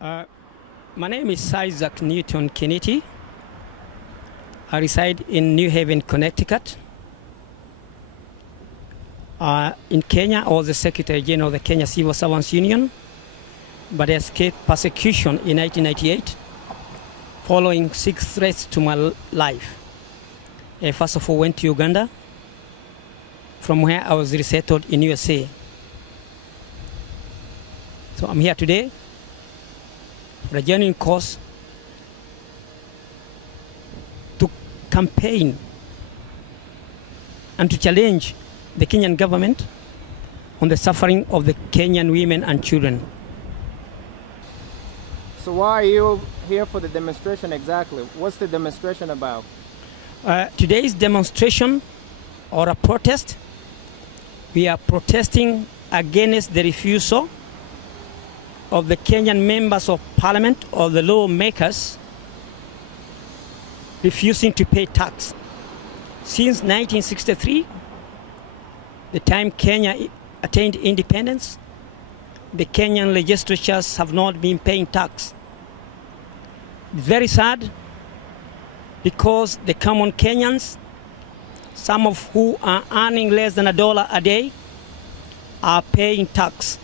My name is Isaac Newton Kinity. I reside in New Haven, Connecticut. In Kenya, I was the Secretary General of the Kenya Civil Servants Union, but I escaped persecution in 1998 following 6 threats to my life. I first of all went to Uganda, from where I was resettled in USA. So I'm here today for a genuine cause to campaign and to challenge the Kenyan government on the suffering of the Kenyan women and children. So why are you here for the demonstration exactly? What's the demonstration about? Today's demonstration or a protest, we are protesting against the refusal of the Kenyan members of parliament or the lawmakers refusing to pay tax. Since 1963, the time Kenya attained independence, the Kenyan legislatures have not been paying tax. It's very sad because the common Kenyans, some of who are earning less than $1 a day, are paying tax.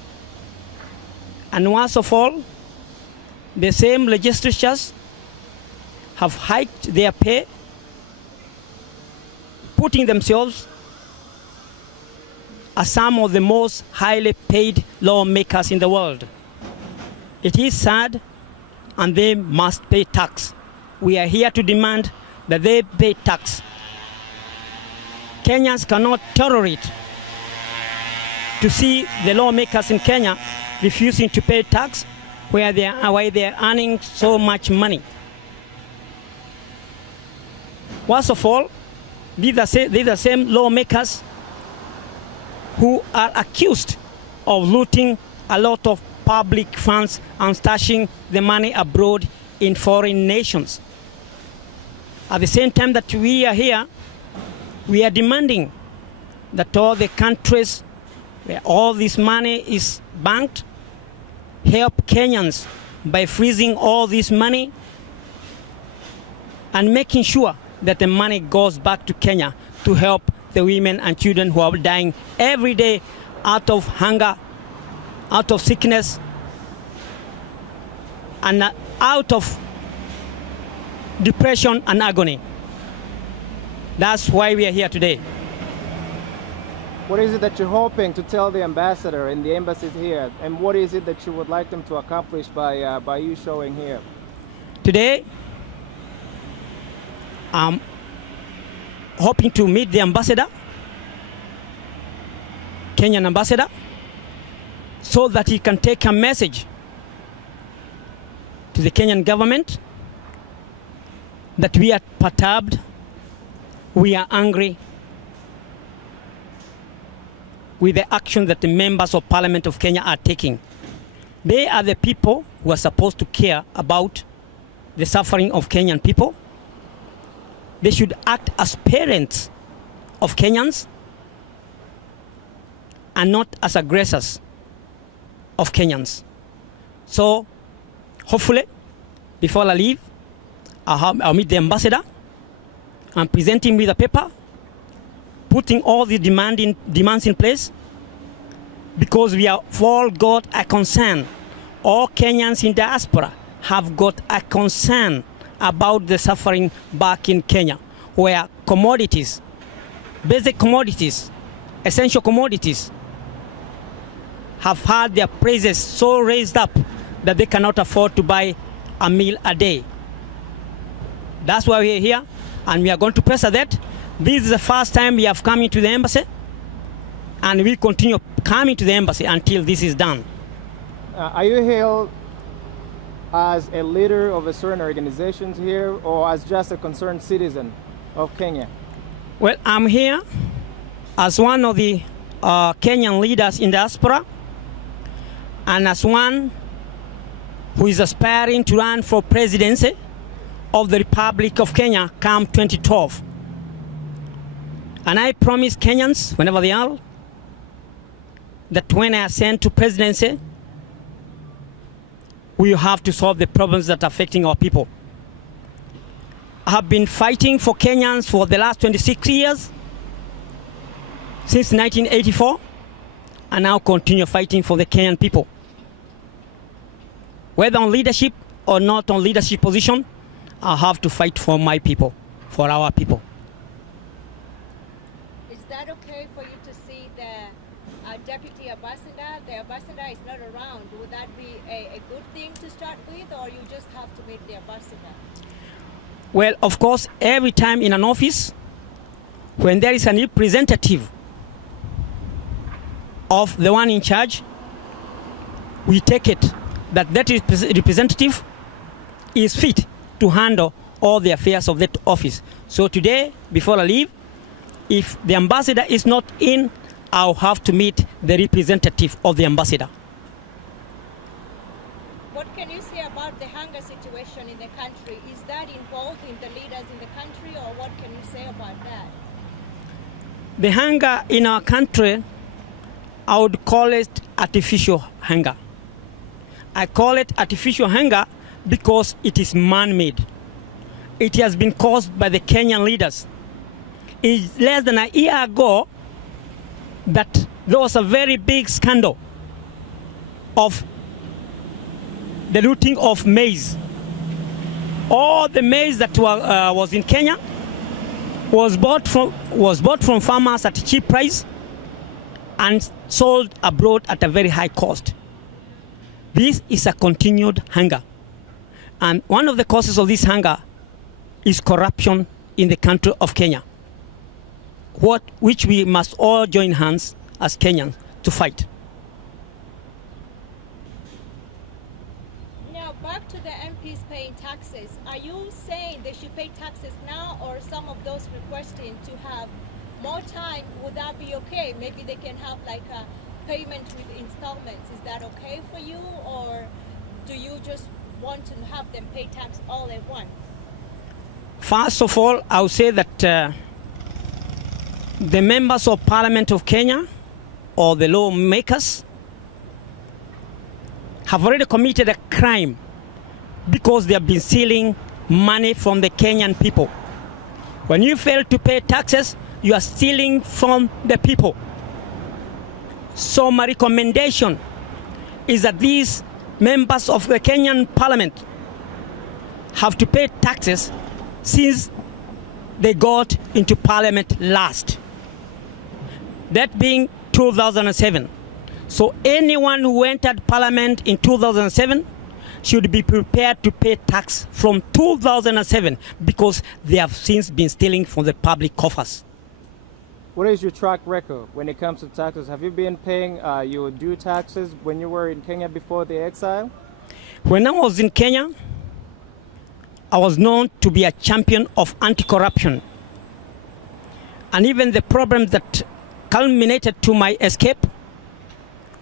And worst of all, the same legislatures have hiked their pay, putting themselves as some of the most highly paid lawmakers in the world. It is sad, and they must pay tax. We are here to demand that they pay tax. Kenyans cannot tolerate to see the lawmakers in Kenya refusing to pay tax where they are earning so much money. Worst of all, these are the same lawmakers who are accused of looting a lot of public funds and stashing the money abroad in foreign nations. At the same time that we are here, we are demanding that all the countries where all this money is banked help Kenyans by freezing all this money and making sure that the money goes back to Kenya to help the women and children who are dying every day out of hunger, out of sickness, and out of depression and agony. That's why we are here today. What is it that you're hoping to tell the ambassador and the embassies here? And what is it that you would like them to accomplish by you showing here? Today, I'm hoping to meet the ambassador, Kenyan ambassador, so that he can take a message to the Kenyan government that we are perturbed, we are angry with the action that the members of Parliament of Kenya are taking. They are the people who are supposed to care about the suffering of Kenyan people. They should act as parents of Kenyans and not as aggressors of Kenyans. So hopefully, before I leave, I'll meet the ambassador and present him with a paper putting all the demands in place, because we have all got a concern. All Kenyans in diaspora have got a concern about the suffering back in Kenya, where commodities, basic commodities, essential commodities, have had their prices so raised up that they cannot afford to buy a meal a day. That's why we are here, and we are going to press that. This is the first time we have come into the embassy, and we continue coming to the embassy until this is done. Are you hailed as a leader of a certain organizations here, or as just a concerned citizen of Kenya? Well, I'm here as one of the Kenyan leaders in diaspora, and as one who is aspiring to run for presidency of the Republic of Kenya come 2012. And I promise Kenyans, whenever they are, that when I ascend to presidency, we have to solve the problems that are affecting our people. I have been fighting for Kenyans for the last 26 years, since 1984, and now continue fighting for the Kenyan people. Whether on leadership or not on leadership position, I have to fight for my people, for our people. Is that okay for you to see the deputy ambassador? The ambassador is not around. Would that be a good thing to start with, or you just have to meet the ambassador? Well, of course, every time in an office, when there is a representative of the one in charge, we take it that representative is fit to handle all the affairs of that office. So today, before I leave, if the ambassador is not in, I'll have to meet the representative of the ambassador. What can you say about the hunger situation in the country? Is that involving the leaders in the country, or what can you say about that? The hunger in our country, I would call it artificial hunger. I call it artificial hunger because it is man-made. It has been caused by the Kenyan leaders. It's less than a year ago that there was a very big scandal of the looting of maize. All the maize that was in Kenya was bought from farmers at a cheap price and sold abroad at a very high cost. This is a continued hunger. And one of the causes of this hunger is corruption in the country of Kenya, which we must all join hands as Kenyans to fight. Now, back to the MPs paying taxes. Are you saying they should pay taxes now, or some of those requesting to have more time, would that be okay? Maybe they can have like a payment with installments. Is that okay for you, or do you just want to have them pay tax all at once? First of all, I would say that the members of Parliament of Kenya or the lawmakers have already committed a crime because they have been stealing money from the Kenyan people. When you fail to pay taxes, you are stealing from the people. So my recommendation is that these members of the Kenyan Parliament have to pay taxes since they got into Parliament last. That being 2007. So anyone who entered Parliament in 2007 should be prepared to pay tax from 2007 because they have since been stealing from the public coffers. What is your track record when it comes to taxes? Have you been paying your due taxes when you were in Kenya before the exile? When I was in Kenya, I was known to be a champion of anti-corruption. And even the problem that culminated to my escape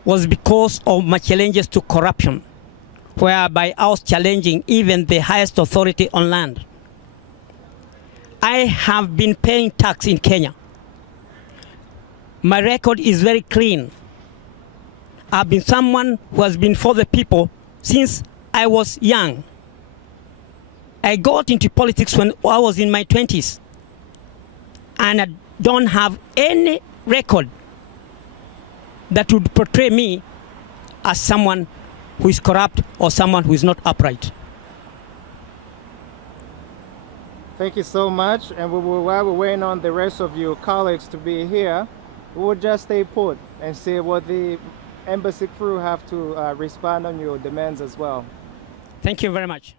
was because of my challenges to corruption, whereby I was challenging even the highest authority on land. I have been paying tax in Kenya. My record is very clean. I've been someone who has been for the people since I was young. I got into politics when I was in my 20s. And I don't have any record that would portray me as someone who is corrupt or someone who is not upright. Thank you so much. And while we're waiting on the rest of your colleagues to be here, we will just stay put and see what the embassy crew have to respond on your demands as well. Thank you very much.